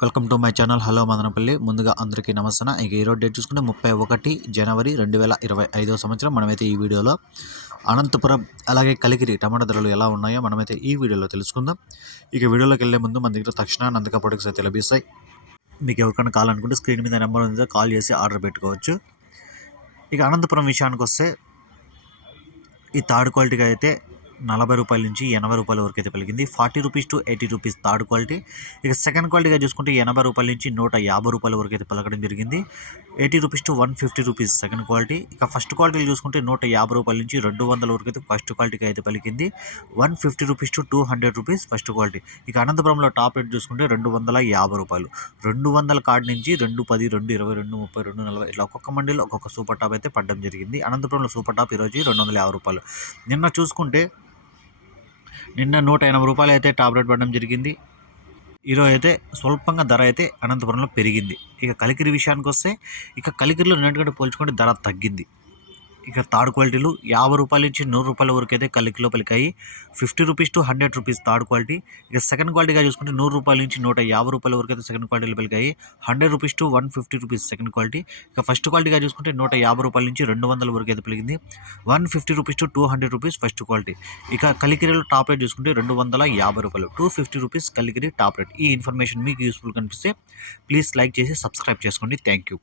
Welcome to my channel. Hello Madanapalle. ముందుగా అందరికీ నమస్తే ఇక ఈరోజు డేట్ చూసుకుంటే ముప్పై ఒకటి జనవరి రెండు వేల ఇరవై ఐదో సంవత్సరం. మనమైతే ఈ వీడియోలో అనంతపురం అలాగే కలిగిరి టమాటా ధరలు ఎలా ఉన్నాయో మనమైతే ఈ వీడియోలో తెలుసుకుందాం. ఇక వీడియోలోకి వెళ్ళే ముందు మన దగ్గర తక్షణ నందక ప్రొడక్ట్స్ అయితే లభిస్తాయి. మీకు ఎవరికైనా కావాలనుకుంటే స్క్రీన్ మీద నెంబర్ ఉంది. కాల్ చేసి ఆర్డర్ పెట్టుకోవచ్చు. ఇక అనంతపురం విషయానికి వస్తే ఈ థర్డ్ క్వాలిటీగా అయితే నలభై రూపాయల నుంచి ఎనభై రూపాయల వరకు అయితే పలికింది. Forty rupees to eighty rupees third quality. ఇక సెకండ్ క్వాలిటీగా చూసుకుంటే ఎనభై రూపాయల నుంచి నూట యాభై రూపాయల వరకు అయితే పలకడం జరిగింది. Eighty rupees to one fifty rupees second quality. ఇక ఫస్ట్ క్వాలిటీలు చూసుకుంటే నూట యాభై రూపాయల నుంచి రెండు వందల వరకు అయితే ఫస్ట్ క్వాలిటీకి అయితే పలికింది. One fifty rupees to two hundred rupees first quality. ఇక అనంతపురంలో టాప్ రేట్ చూసుకుంటే రెండు వందల యాభై రూపాయలు. రెండు వందల కార్డ్ నుంచి రెండు పది రెండు ఇరవై రెండు ముప్పై రెండు నలభై ఇట్లా ఒక్కొక్క మండీలో ఒక్కొక్క సూపర్ టాప్ అయితే పడడం జరిగింది. అనంతపురంలో సూపర్ టాప్ ఈరోజు రెండు వందల యాభై రూపాయలు. నిన్న చూసుకుంటే నిన్న నూట ఎనభై రూపాయలు అయితే టాబ్లెట్ పడడం జరిగింది. ఈరోజు అయితే స్వల్పంగా ధర అయితే అనంతపురంలో పెరిగింది. ఇక కలికిరి విషయానికి వస్తే ఇక కలికిరిలో నిన్నటికంటే పోల్చుకుంటే ధర తగ్గింది. ఇక థర్డ్ క్వాలిటీలు యాభై రూపాయల నుంచి నూరు రూపాయల వరకు అయితే కలికిలో పలికాయి. Fifty rupees to hundred rupees third quality. ఇక సెకండ్ క్వాలిటీగా చూసుకుంటే నూరు రూపాయల నుంచి నూట యాభై రూపాయల వరకు అయితే సెకండ్ క్వాలిటీలు పలికాయి. Hundred rupees to one fifty rupees second quality. ఇక ఫస్ట్ క్వాలిటీగా చూసుకుంటే నూట యాభై రూపాయల నుంచి రెండు వందల వరకు అయితే పలికింది. One fifty rupees to two hundred rupees first quality. ఇక కలికిరిలో టాప్ రేట్ చూసుకుంటే రెండు వందల యాభై రూపాయలు. Two fifty rupees Kalikiri top rate. ఈ ఇన్ఫర్మేషన్ మీకు యూస్ఫుల్ కనిపిస్తే ప్లీజ్ లైక్ చేసి సబ్స్క్రైబ్ చేసుకోండి. Thank you.